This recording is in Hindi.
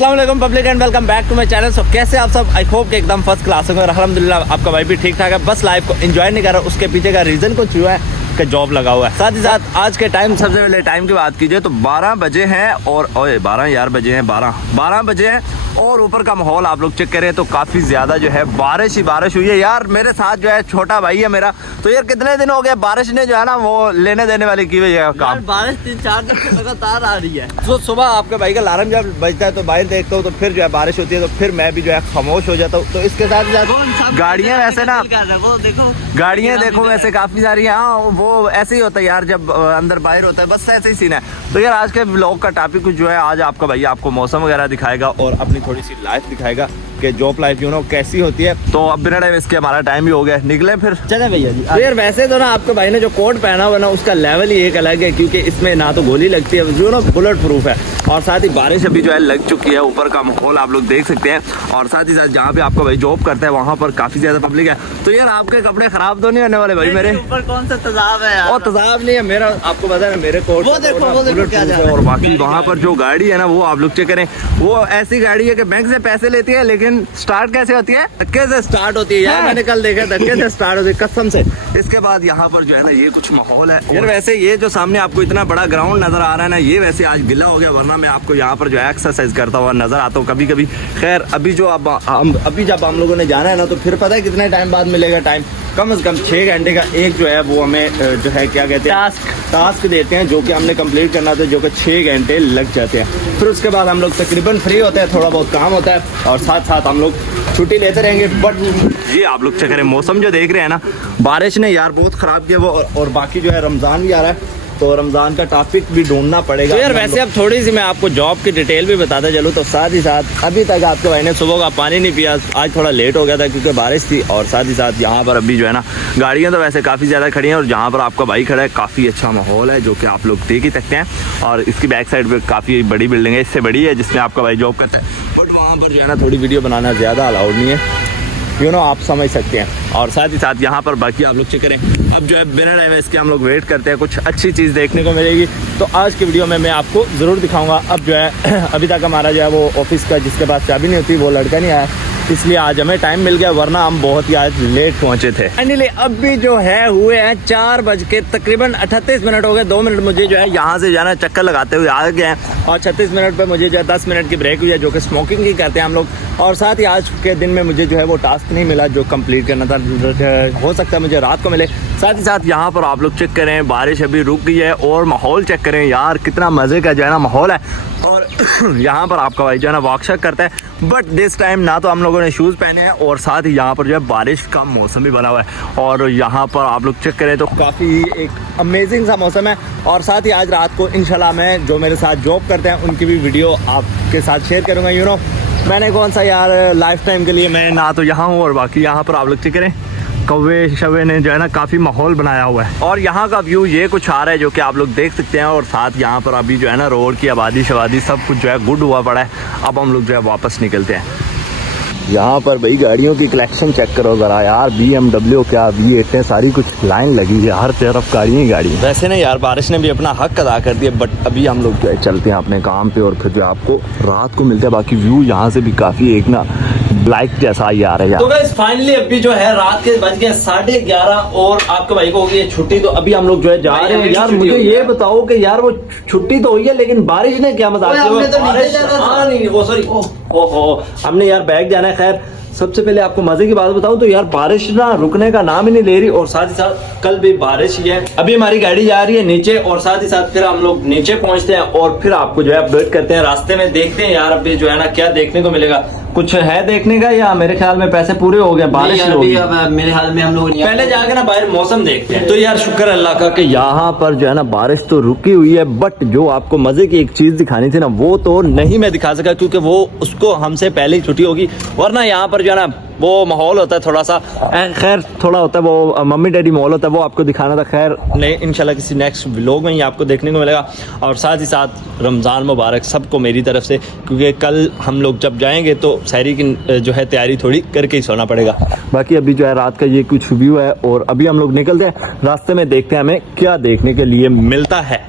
अस्सलाम वालेकुम public and welcome back to my channel. So कैसे आप सब, आई होप कि एकदम फर्स्ट क्लास होंगे और अल्हम्दुलिल्लाह आपका भाई भी ठीक ठाक है। बस लाइफ को एंजॉय नहीं कर रहा, उसके पीछे का रीज़न कुछ हुआ है कि जॉब लगा हुआ है। साथ ही साथ आज के टाइम, सबसे पहले टाइम की बात कीजिए तो 12 बजे हैं और 12 बजे हैं, 12 बजे हैं और ऊपर का माहौल आप लोग चेक करें तो काफ़ी ज़्यादा जो है बारिश ही बारिश हुई है। यार मेरे साथ जो है छोटा भाई है मेरा, तो यार कितने दिन हो गए बारिश ने जो है ना वो लेने देने वाली की हुई है काम। बारिश 3-4 दिन से लगातार आ रही है। तो सुबह आपके भाई का अलार्म जब बजता है तो बाहर देखता हूँ तो फिर जो है बारिश होती है तो फिर मैं भी जो है खामोश हो जाता हूँ। तो इसके साथ साथ गाड़ियाँ वैसे ना, गाड़ियाँ देखो वैसे काफ़ी सारी हैं। हाँ वो ऐसे ही होता है यार, जब अंदर बाहर होता है बस ऐसे ही सीन है। तो यार आज के ब्लॉग का टॉपिक जो है, आज आपका भैया आपको मौसम वगैरह दिखाएगा और अपनी थोड़ी सी लाइफ दिखाएगा कि जॉब लाइफ यू नो कैसी होती है। तो अब बिना टाइम इसके हमारा टाइम भी हो गया, निकले फिर चले भैया जी। तो यार वैसे तो ना आपके भाई ने जो कोट पहना हुआ ना उसका लेवल ही एक अलग है, क्योंकि इसमें ना तो गोली लगती है, जो ना बुलेट प्रूफ है। और साथ ही बारिश अभी जो है लग चुकी है, ऊपर का माहौल आप लोग देख सकते हैं। और साथ ही साथ जहाँ पे आपका भाई जॉब करता है वहाँ पर काफी ज्यादा पब्लिक है। तो यार आपके कपड़े खराब तो नहीं होने वाले भाई मेरे? ऊपर कौन सा तेजाब है यार? और तेजाब नहीं है मेरा, आपको पता है मेरे कोट वो देखो क्या जा रहा है। और बाकी वहाँ पर जो गाड़ी है ना वो आप लोग चेक करें, वो ऐसी गाड़ी है कि बैंक से पैसे लेती है लेकिन स्टार्ट कैसे होती है? धक्के से स्टार्ट होती है यार। मैंने कल देखा धक्के से स्टार्ट होती है कसम से। इसके बाद यहाँ पर जो है ना ये कुछ माहौल है यार। वैसे ये जो सामने आपको इतना बड़ा ग्राउंड नजर आ रहा है ना, ये वैसे आज गिला हो गया, वरना मैं आपको यहाँ पर जो है एक्सरसाइज करता हुआ नजर आता हूँ कभी कभी। खैर अभी जो अभी जब हम लोगों ने जाना है ना तो फिर पता है कितने टाइम बाद मिलेगा टाइम? कम से कम 6 घंटे का एक जो है वो हमें जो है क्या कहते हैं टास्क देते हैं, जो कि हमने कंप्लीट करना था, जो कि 6 घंटे लग जाते हैं। फिर उसके बाद हम लोग तकरीबन फ्री होते हैं, थोड़ा बहुत काम होता है और साथ साथ हम लोग छुट्टी लेते रहेंगे। बट ये आप लोग चेक करें, मौसम जो देख रहे हैं ना, बारिश ने यार बहुत ख़राब किया वो। और बाकी जो है रमज़ान भी आ रहा है तो रमज़ान का टॉपिक भी ढूंढना पड़ेगा। तो यार वैसे अब थोड़ी सी मैं आपको जॉब की डिटेल भी बताता चलूँ तो साथ ही साथ अभी तक आपके भाई ने सुबह का पानी नहीं पिया, आज थोड़ा लेट हो गया था क्योंकि बारिश थी। और साथ ही साथ यहाँ पर अभी जो है ना गाड़ियाँ तो वैसे काफ़ी ज़्यादा खड़ी हैं और जहाँ पर आपका भाई खड़ा है काफ़ी अच्छा माहौल है, जो कि आप लोग देख ही सकते हैं। और इसकी बैक साइड पर काफ़ी बड़ी बिल्डिंग है, इससे बड़ी है जिसमें आपका भाई जॉब करता है। बट वहाँ पर जो है ना थोड़ी वीडियो बनाना ज़्यादा अलाउड नहीं है, यू नो आप समझ सकते हैं। और साथ ही साथ यहाँ पर बाकी आप लोग चेक करें, अब जो है बिना टाइम इसके हम लोग वेट करते हैं, कुछ अच्छी चीज़ देखने को मिलेगी तो आज की वीडियो में मैं आपको ज़रूर दिखाऊंगा। अब जो है अभी तक हमारा जो है वो ऑफिस का जिसके पास चाबी नहीं होती वो लड़का नहीं आया, इसलिए आज हमें टाइम मिल गया, वरना हम बहुत ही आज लेट पहुंचे थे। फाइनली अब भी जो है हुए हैं 4 बज के तकरीबन 38 मिनट हो गए। 2 मिनट मुझे जो है यहाँ से जाना, चक्कर लगाते हुए आ गए हैं और 36 मिनट पे मुझे जो है 10 मिनट की ब्रेक हुई है, जो कि स्मोकिंग ही करते हैं हम लोग। और साथ ही आज के दिन में मुझे जो है वो टास्क नहीं मिला जो कंप्लीट करना था, हो सकता है मुझे रात को मिले। साथ ही साथ यहाँ पर आप लोग चेक करें, बारिश अभी रुक गई है और माहौल चेक करें यार, कितना मज़े का जो है ना माहौल है। और यहाँ पर आपका भाई जो है ना वॉकशॉप करता है, बट दिस टाइम ना तो हम लोगों ने शूज़ पहने हैं और साथ ही यहाँ पर जो है बारिश का मौसम भी बना हुआ है। और यहाँ पर आप लोग चेक करें तो काफ़ी एक अमेजिंग सा मौसम है। और साथ ही आज रात को इंशाल्लाह मैं जो मेरे साथ जॉब करते हैं उनकी भी वीडियो आपके साथ शेयर करूँगा। यू नो मैंने कौन सा यार लाइफ टाइम के लिए मैं ना तो यहाँ हूँ और बाकी यहाँ पर आप लोग चेक करें कौवे शवे ने जो है ना काफ़ी माहौल बनाया हुआ है। और यहाँ का व्यू ये कुछ आ रहा है जो कि आप लोग देख सकते हैं। और साथ यहाँ पर अभी जो है ना रोड की आबादी शवादी सब कुछ जो है गुड हुआ पड़ा है। अब हम लोग जो है वापस निकलते हैं। यहाँ पर भाई गाड़ियों की कलेक्शन चेक करो ज़रा यार, BMW क्या V8 है, सारी कुछ लाइन लगी है, हर तरफ गाड़ियाँ ही गाड़ी। वैसे ना यार बारिश ने भी अपना हक अदा कर दिया, बट अभी हम लोग जो है चलते हैं अपने काम पे और फिर जो आपको रात को मिलता है। बाकी व्यू यहाँ से भी काफ़ी एक ना ब्लैक जैसा ही आ रहा है। तो गाइस फाइनली अभी जो है रात के बज गए 11:30 और आपके भाई को हो गई छुट्टी, तो अभी हम लोग जो है जा रहे हैं। यार मुझे ये बताओ कि यार वो छुट्टी तो हुई है लेकिन बारिश ने क्या मजाक ओहो हमने यार बैग जाना है। खैर सबसे पहले आपको मजे की बात बताऊं तो यार बारिश ना रुकने का नाम ही नहीं ले रही और साथ ही साथ कल भी बारिश ही है। अभी हमारी गाड़ी जा रही है नीचे और साथ ही साथ फिर हम लोग नीचे पहुंचते हैं और फिर आपको जो है अपडेट करते हैं। रास्ते में देखते हैं यार अभी जो है ना क्या देखने को मिलेगा, कुछ है देखने का या मेरे ख्याल में पैसे पूरे हो गए बारिश मेरे ख्याल में हम लोग पहले जाके ना बाहर मौसम देखते हैं। तो यार शुक्र अल्लाह का कि यहाँ पर जो है ना बारिश तो रुकी हुई है, बट जो आपको मजे की एक चीज दिखानी थी ना वो तो नहीं मैं दिखा सका क्योंकि वो उसको हमसे पहले ही छुट्टी होगी। वरना यहाँ पर जो है ना वो माहौल होता है थोड़ा सा, खैर थोड़ा होता है वो मम्मी डैडी माहौल होता है, वो आपको दिखाना था। खैर नहीं, इंशाल्लाह किसी नेक्स्ट व्लॉग में ही आपको देखने को मिलेगा। और साथ ही साथ रमज़ान मुबारक सबको मेरी तरफ से, क्योंकि कल हम लोग जब जाएंगे तो सहरी की जो है तैयारी थोड़ी करके ही सोना पड़ेगा। बाकी अभी जो है रात का ये कुछ व्यू है और अभी हम लोग निकलते हैं, रास्ते में देखते हैं हमें क्या देखने के लिए मिलता है।